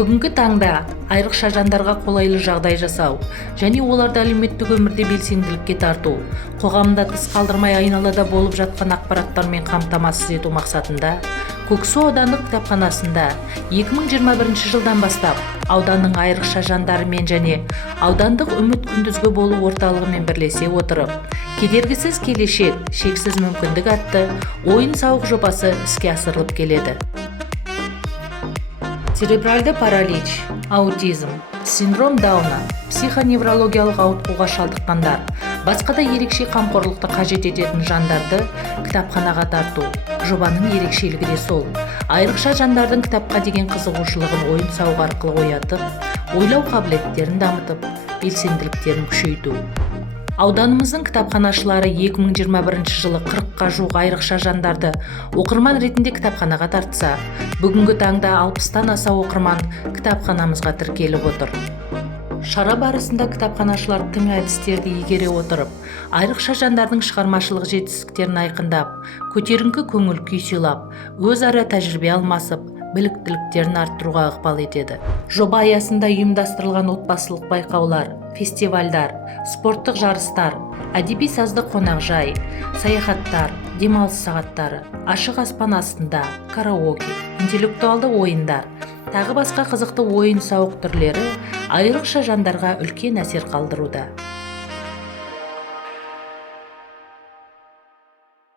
Бүгінгі таңда айрықша жандарға қолайлы жағдай жасау және оларды әлеуметтік өмірде белсенділікке тарту, қоғамда тыс қалдырмай айналада болып жатқан ақпараттармен қамтамасыз ету мақсатында Көксу аудандық кітапханасында 2021 жылдан бастап ауданның айрықша жандарымен және аудандық үміт күндізгі болу орталығымен бірлесе отырып, кедергісіз келешек, шексіз мүмкіндік атты ойын-сауық жобасы іске асырылып келеді. Церебральды паралич, аутизм, синдром Дауна, психоневрологиялық ауытқуға шалдыққандар, басқа да ерекше қамқорлықты қажет ететін жандарды кітапханаға тарту. Жобаның ерекшелігі де сол. Айрықша жандардың кітапқа деген қызығушылығын ойын-сауық арқылы оятып, ойлау қабілеттерін дамытып, белсенділіктерін күшейту. Ауданымыздың кітапханашылары 2021 жылы 40-қа жуық айрықша жандарды оқырман ретінде кітапханаға тартса, бүгінгі таңда 60-тан аса оқырман кітапханамызға тіркеліп отыр. Шара барысында кітапханашылар тың әдістерді игере отырып, айрықша жандардың шығармашылық жетістіктерін айқындап, көтеріңкі көңіл күй сыйлап, өзара тәжірибе алмасып, біліктіліктерін арттыруға ықпал етеді. Жоба аясында ұйымдастырылған отбасылық байқаулар, фестивальдар, спорттық жарыстар, әдеби сазды қонақжай, саяхаттар, демалыс сағаттары, ашық аспан астында, караоке, интеллектуалды ойындар, тағы басқа қызықты ойын-сауық түрлері айрықша жандарға үлкен әсер қалдыруда.